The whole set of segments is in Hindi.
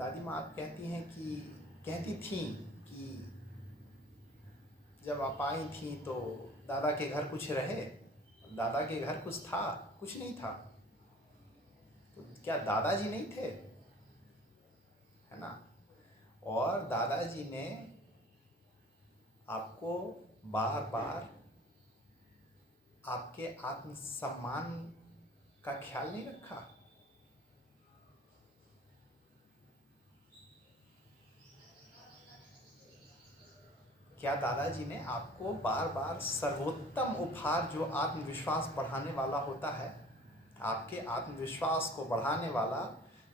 दादी माँ आप कहती थीं कि जब आप आई थीं तो दादा के घर कुछ रहे, दादा के घर कुछ था, कुछ नहीं था। तो क्या दादाजी नहीं थे, है ना? और दादाजी ने आपको बार बार आपके आत्मसम्मान का ख्याल नहीं रखा? क्या दादाजी ने आपको बार बार सर्वोत्तम उपहार जो आत्मविश्वास बढ़ाने वाला होता है, आपके आत्मविश्वास को बढ़ाने वाला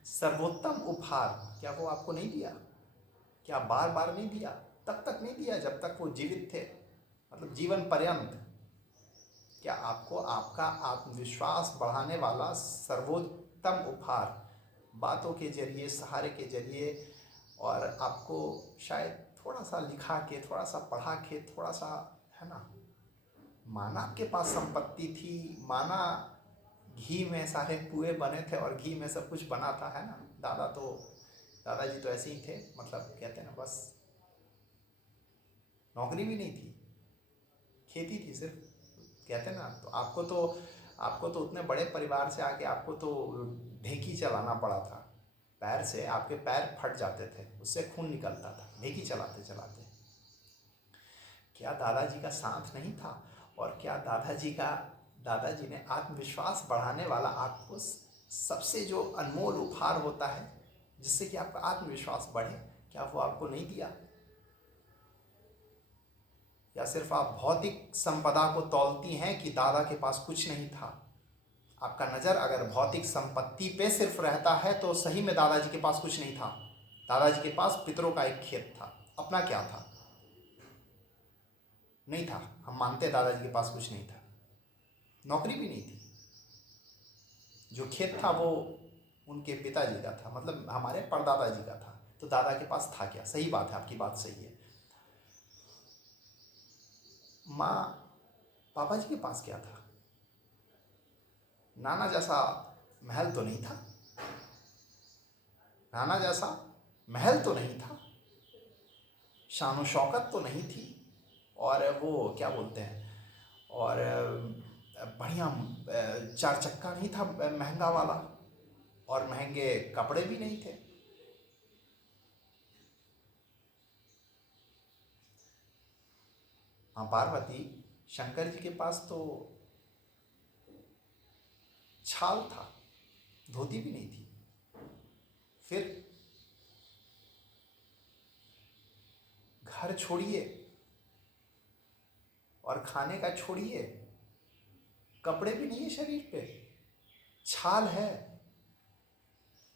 सर्वोत्तम उपहार, क्या वो आपको नहीं दिया? क्या बार बार नहीं दिया? तब तक नहीं दिया जब तक वो जीवित थे, मतलब जीवन पर्यंत। क्या आपको आपका आत्मविश्वास बढ़ाने वाला सर्वोत्तम उपहार बातों के जरिए, सहारे के जरिए, और आपको शायद थोड़ा सा लिखा के, थोड़ा सा पढ़ा के, थोड़ा सा, है ना, माना आपके पास संपत्ति थी, माना घी में सारे पुए बने थे और घी में सब कुछ बना था, है ना? दादाजी तो ऐसे ही थे, मतलब कहते हैं ना, बस नौकरी भी नहीं थी, खेती थी सिर्फ, कहते हैं ना। तो आपको तो उतने बड़े परिवार से आके आपको तो ढेकी चलाना पड़ा था, पैर से आपके पैर फट जाते थे, उससे खून निकलता था ढेकी चलाते चलाते। क्या दादाजी का साथ नहीं था? और क्या दादाजी ने आत्मविश्वास बढ़ाने वाला आपको सबसे जो अनमोल उपहार होता है जिससे कि आपका आत्मविश्वास बढ़े, क्या वो आपको नहीं दिया? या सिर्फ आप भौतिक संपदा को तौलती हैं कि दादा के पास कुछ नहीं था? आपका नज़र अगर भौतिक संपत्ति पे सिर्फ रहता है तो सही में दादाजी के पास कुछ नहीं था। दादाजी के पास पितरों का एक खेत था, अपना क्या था? नहीं था। हम मानते दादाजी के पास कुछ नहीं था, नौकरी भी नहीं थी, जो खेत था वो उनके पिताजी का था, मतलब हमारे परदादा जी का था। तो दादा के पास था क्या? सही बात है, आपकी बात सही है। माँ पापा जी के पास क्या था? नाना जैसा महल तो नहीं था, नाना जैसा महल तो नहीं था, शान शौकत तो नहीं थी, और वो क्या बोलते हैं, और बढ़िया चार चक्का नहीं था महंगा वाला, और महंगे कपड़े भी नहीं थे। हाँ, पार्वती, शंकर जी के पास तो छाल था, धोती भी नहीं थी। फिर घर छोड़िए और खाने का छोड़िए, कपड़े भी नहीं है शरीर पे, छाल है,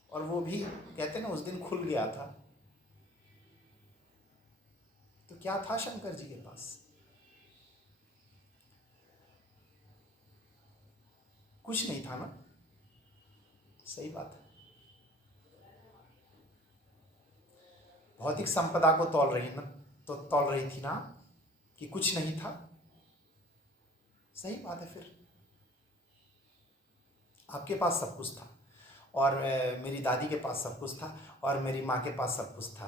और वो भी कहते ना उस दिन खुल गया था। तो क्या था शंकर जी के पास? कुछ नहीं था ना? सही बात है। भौतिक संपदा को तौल रही थी ना कि कुछ नहीं था। सही बात है। फिर आपके पास सब कुछ था, और मेरी दादी के पास सब कुछ था, और मेरी माँ के पास सब कुछ था,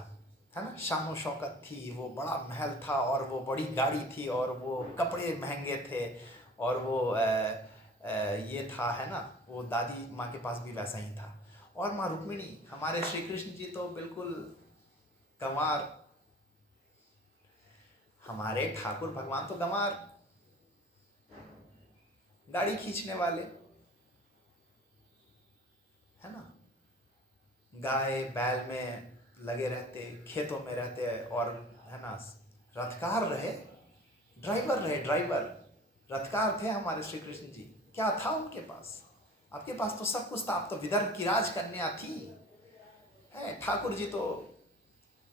है ना? शान शौकत थी, वो बड़ा महल था, और वो बड़ी गाड़ी थी, और वो कपड़े महंगे थे, और वो ये था, है ना? वो दादी माँ के पास भी वैसा ही था। और माँ रुक्मिणी, हमारे श्री कृष्ण जी तो बिल्कुल गंवार, हमारे ठाकुर भगवान तो गंवार, गाड़ी खींचने वाले, है ना? गाय बैल में लगे रहते, खेतों में रहते, और है ना, रथकार रहे, ड्राइवर रथकार थे हमारे श्री कृष्ण जी। क्या था उनके पास? आपके पास तो सब कुछ था, आप तो विदर्भ की राजकन्या थी, है। ठाकुर जी तो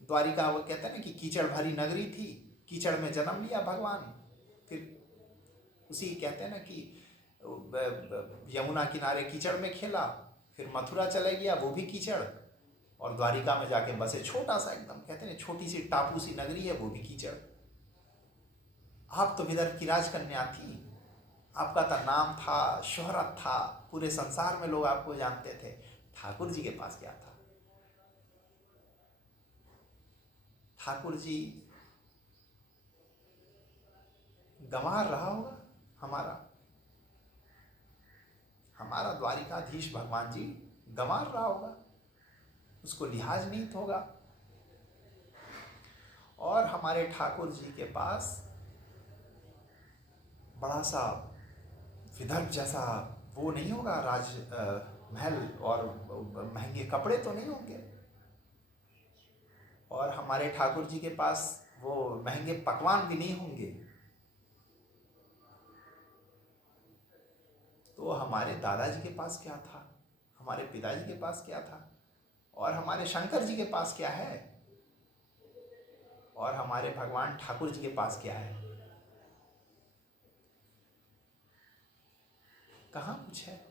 द्वारिका, वो कहते हैं ना कि कीचड़ भरी नगरी थी, कीचड़ में जन्म लिया भगवान, फिर उसी कहते हैं ना कि यमुना किनारे कीचड़ में खेला, फिर मथुरा चले गया, वो भी कीचड़, और द्वारिका में जाके बसे, छोटा सा एकदम, कहते हैं छोटी सी टापू सी नगरी है, वो भी कीचड़। आप तो विदर्भ की राजकन्या थी, आपका तो नाम था, शोहरत था, पूरे संसार में लोग आपको जानते थे। ठाकुर जी के पास क्या था? ठाकुर जी गंवार रहा होगा हमारा, हमारा द्वारिकाधीश भगवान जी गंवार रहा होगा, उसको लिहाज नहीं होगा। और हमारे ठाकुर जी के पास बड़ा सा विदर्भ जैसा वो नहीं होगा, महल, और महंगे कपड़े तो नहीं होंगे, और हमारे ठाकुर जी के पास वो महंगे पकवान भी नहीं होंगे। तो हमारे दादाजी के पास क्या था, हमारे पिताजी के पास क्या था, और हमारे शंकर जी के पास क्या है, और हमारे भगवान ठाकुर जी के पास क्या है? कहाँ कुछ है?